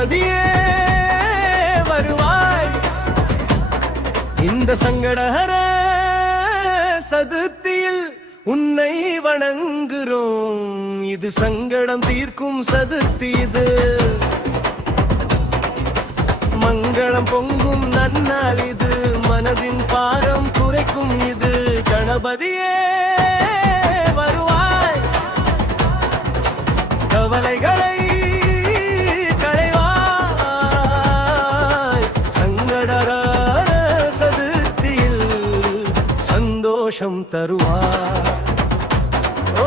கணபதியே வருவாய். இந்த சங்கடஹர சதுர்த்தியில் உன்னை வணங்குறோம். இது சங்கடம் தீர்க்கும் சதுர்த்தி, இது மங்களம் பொங்கும் நன்னாள், இது மனதின் பாரம் குறைக்கும். இது கணபதியே வருவாய், கவலைகளை களைவாய். சங்கடஹர சதுர்த்தியில் சந்தோஷம் தருவாய். ஓ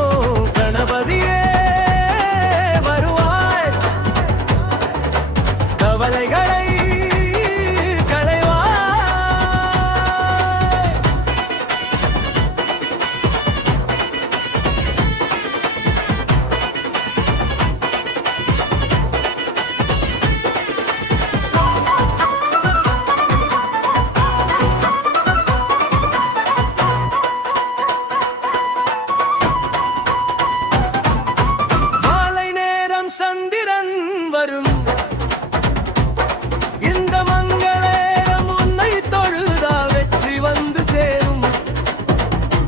கணபதியே வருவாய், கவலைகளை சந்திரன் வரும் இந்த மங்களேரம் உன்னை தொழுதா வெற்றி வந்து சேரும்.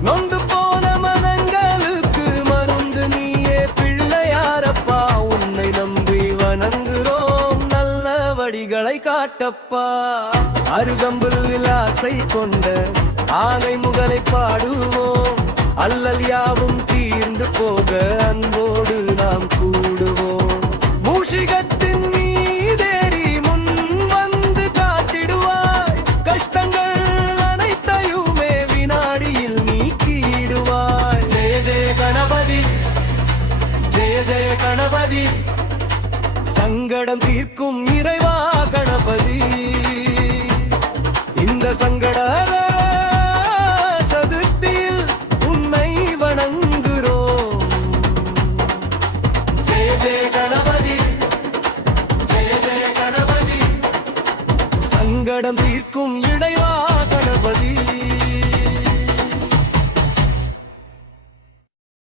நொந்து போன மனங்களுக்கு மருந்து நீயே பிள்ளையாரப்பா. உன்னை நம்பி வணங்குறோம், நல்ல வழிகளை காட்டப்பா. அருகம்புல்லில் ஆசை கொண்ட ஆனை முகனை பாடுவோம். அல்லல் யாவும் தீர்ந்து போக அன்போடு நாம் கூடுவோம். மூஷிகத்தின் மீதேறி முன் வந்து காத்திடுவாய். கஷ்டங்கள் அனைத்தையுமே வினாடியில் நீக்கிடுவாய். ஜெய ஜெய கணபதி, ஜெய ஜெய கணபதி, சங்கடம் தீர்க்கும் இறைவா கணபதி. இந்த சங்கடஹர சதுர்த்தியில் உன்னை வணங்குறோம். ஜெய ஜெய கணபதி, ஜெய ஜெய கணபதி, சங்கடம் தீர்க்கும் இறைவா